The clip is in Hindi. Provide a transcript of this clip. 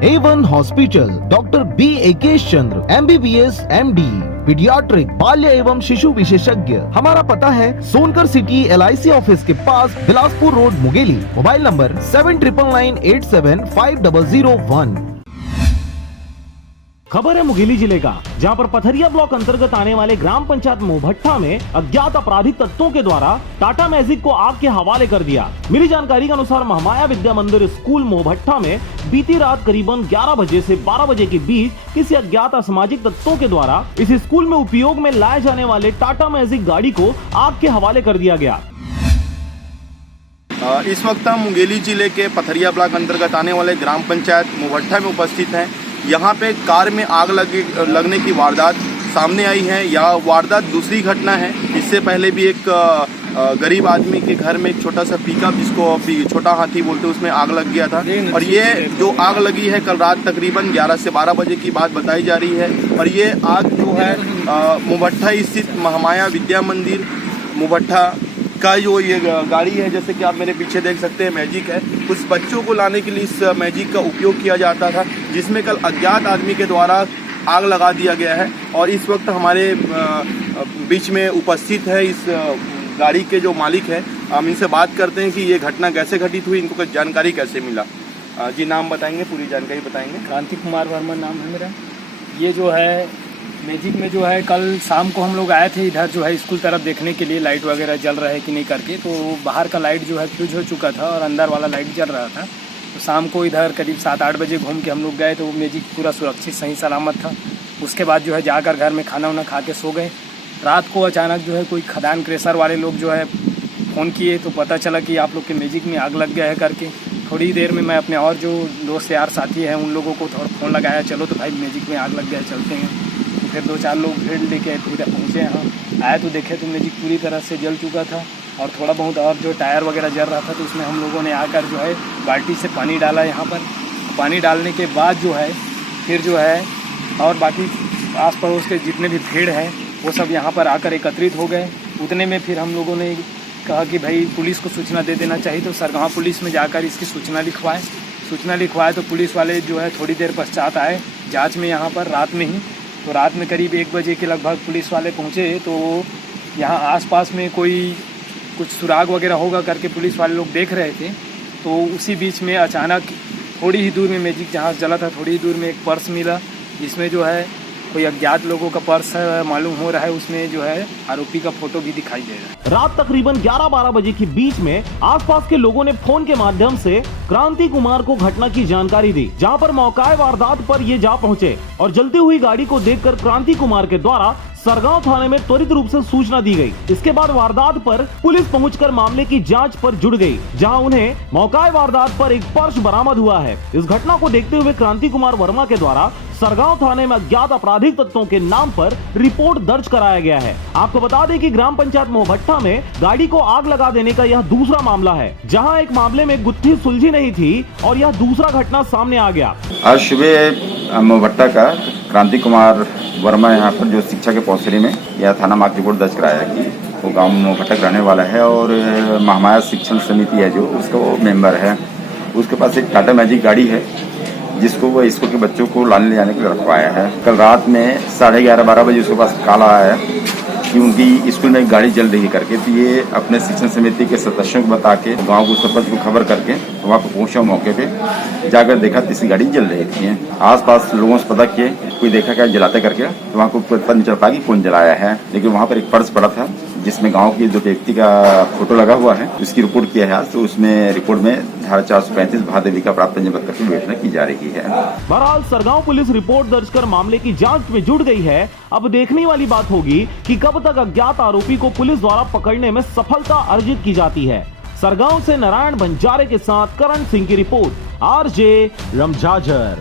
A1 हॉस्पिटल, डॉक्टर बी एकेश चंद्र, MBBS MD, पीडियाट्रिक, बाल्य एवं शिशु विशेषज्ञ। हमारा पता है सोनकर सिटी LIC ऑफिस के पास, Bilaspur road, Mungeli. Mobile number 7999875001। खबर है मुंगेली जिले का, जहां पर पथरिया ब्लॉक अंतर्गत आने वाले ग्राम पंचायत मोहभट्टा में अज्ञात आपराधिक तत्वों के द्वारा टाटा मैजिक को आग के हवाले कर दिया। मिली जानकारी के अनुसार महामाया विद्या मंदिर स्कूल मोहभट्टा में बीती रात करीबन 11 बजे से 12 बजे के बीच किसी अज्ञात असामाजिक तत्वों के द्वारा इस स्कूल में उपयोग में लाए जाने वाले टाटा मैजिक गाड़ी को आग के हवाले कर दिया गया। इस वक्त हम मुंगेली जिले के पथरिया ब्लॉक अंतर्गत आने वाले ग्राम पंचायत मोहभट्टा में उपस्थित हैं। यहाँ पे कार में आग लगने की वारदात सामने आई है। यह वारदात दूसरी घटना है। इससे पहले भी एक गरीब आदमी के घर में एक छोटा सा पिकअप, जिसको छोटा हाथी बोलते हैं, उसमें आग लग गया था। और ये जो आग लगी है कल रात तकरीबन 11 से 12 बजे की बात बताई जा रही है। और ये आग जो है मोहभट्टा स्थित महामाया विद्या मंदिर मोहभट्टा का जो ये गाड़ी है, जैसे कि आप मेरे पीछे देख सकते हैं, मैजिक है। कुछ बच्चों को लाने के लिए इस मैजिक का उपयोग किया जाता था, जिसमें कल अज्ञात आदमी के द्वारा आग लगा दिया गया है। और इस वक्त हमारे बीच में उपस्थित है इस गाड़ी के जो मालिक है। हम इनसे बात करते हैं कि ये घटना कैसे घटित हुई, इनको कुछ जानकारी कैसे मिला। जी, नाम बताएंगे, पूरी जानकारी बताएंगे। क्रांति कुमार वर्मा नाम है मेरा। ये जो है मैजिक में जो है, कल शाम को हम लोग आए थे इधर जो है स्कूल तरफ देखने के लिए, लाइट वगैरह जल रहा है कि नहीं करके। तो बाहर का लाइट जो है फ्यूज हो चुका था और अंदर वाला लाइट जल रहा था। तो शाम को इधर करीब 7-8 बजे घूम के हम लोग गए तो वो मैजिक पूरा सुरक्षित सही सलामत था। उसके बाद जो है जाकर घर में खाना वाना खा के सो गए। रात को अचानक जो है कोई खदान क्रेशर वाले लोग जो है फ़ोन किए, तो पता चला कि आप लोग के मैजिक में आग लग गया है करके। थोड़ी देर में मैं अपने और जो दोस्त यार साथी हैं उन लोगों को थोड़ा फ़ोन लगाया, चलो तो भाई मैजिक में आग लग गया है, चलते हैं। फिर 2-4 लोग भीड़ लेके फिर पहुँचे यहाँ। आए तो देखे तो मैजिक पूरी तरह से जल चुका था और थोड़ा बहुत और जो टायर वगैरह जल रहा था। तो उसमें हम लोगों ने आकर जो है बाल्टी से पानी डाला यहाँ पर। पानी डालने के बाद जो है फिर जो है और बाकी आस पड़ोस के जितने भी भीड़ हैं वो सब यहाँ पर आकर एकत्रित हो गए। उतने में फिर हम लोगों ने कहा कि भाई पुलिस को सूचना दे देना चाहिए। तो सरगांव पुलिस में जाकर इसकी सूचना लिखवाए तो पुलिस वाले जो है थोड़ी देर पश्चात आए जांच में यहाँ पर रात में ही। तो रात में करीब 1 बजे के लगभग पुलिस वाले पहुँचे। तो यहाँ आसपास में कुछ सुराग वगैरह होगा करके पुलिस वाले लोग देख रहे थे। तो उसी बीच में अचानक थोड़ी ही दूर में मैजिक जहाँ जला था, थोड़ी ही दूर में एक पर्स मिला, जिसमें जो है कोई अज्ञात लोगों का पर्स मालूम हो रहा है। उसमें जो है आरोपी का फोटो भी दिखाई दे रहा है। रात तकरीबन 11-12 बजे के बीच में आसपास के लोगों ने फोन के माध्यम से क्रांति कुमार को घटना की जानकारी दी, जहां पर मौका वारदात पर ये जा पहुंचे और जलती हुई गाड़ी को देखकर क्रांति कुमार के द्वारा सरगांव थाने में त्वरित रूप से सूचना दी गई। इसके बाद वारदात पर पुलिस पहुंचकर मामले की जांच पर जुट गई, जहां उन्हें मौका वारदात पर एक पर्स बरामद हुआ है। इस घटना को देखते हुए क्रांति कुमार वर्मा के द्वारा सरगांव थाने में अज्ञात आपराधिक तत्वों के नाम पर रिपोर्ट दर्ज कराया गया है। आपको बता दें कि ग्राम पंचायत मोहभट्टा में गाड़ी को आग लगा देने का यह दूसरा मामला है, जहां एक मामले में गुत्थी सुलझी नहीं थी और यह दूसरा घटना सामने आ गया। आज सुबह मोहभट्टा का क्रांति कुमार वर्मा यहाँ पर जो शिक्षा के पौसरी में यह थाना मार्ग रिपोर्ट दर्ज कराया कि वो गाँव मोहभट्टा रहने वाला है और महामाया शिक्षण समिति है जो उसका वो मेंबर है। उसके पास एक टाटा मैजिक गाड़ी है जिसको वो स्कूल के बच्चों को लाने ले जाने के लिए रखवाया है। कल रात में 11:30-12 बजे उसके पास कॉल आया है कि उनकी स्कूल में एक गाड़ी जल रही करके। तो ये अपने शिक्षण समिति के सदस्यों को बता के गांव को सरपंच को खबर करके वहाँ पर पहुंचा। मौके पे जाकर देखा तीसरी गाड़ी जल रही थी। आसपास लोगों से पता किए, कोई देखा क्या जलाते करके, तो वहाँ को पता नहीं चल पाया कि कौन जलाया है। लेकिन वहाँ पर एक पर्स पड़ा था जिसमें गांव की जो व्यक्ति का फोटो लगा हुआ है, उसकी रिपोर्ट किया है आज। तो उसमें रिपोर्ट में धारा 435 भादेवी का प्राप्त पंजीबद्ध करके विवेचना की जा रही है। बहरहाल सरगांव पुलिस रिपोर्ट दर्ज कर मामले की जांच में जुट गई है। अब देखने वाली बात होगी कि कब तक अज्ञात आरोपी को पुलिस द्वारा पकड़ने में सफलता अर्जित की जाती है। सरगांव से नारायण बंजारे के साथ करण सिंह की रिपोर्ट, RJ रमजाजर।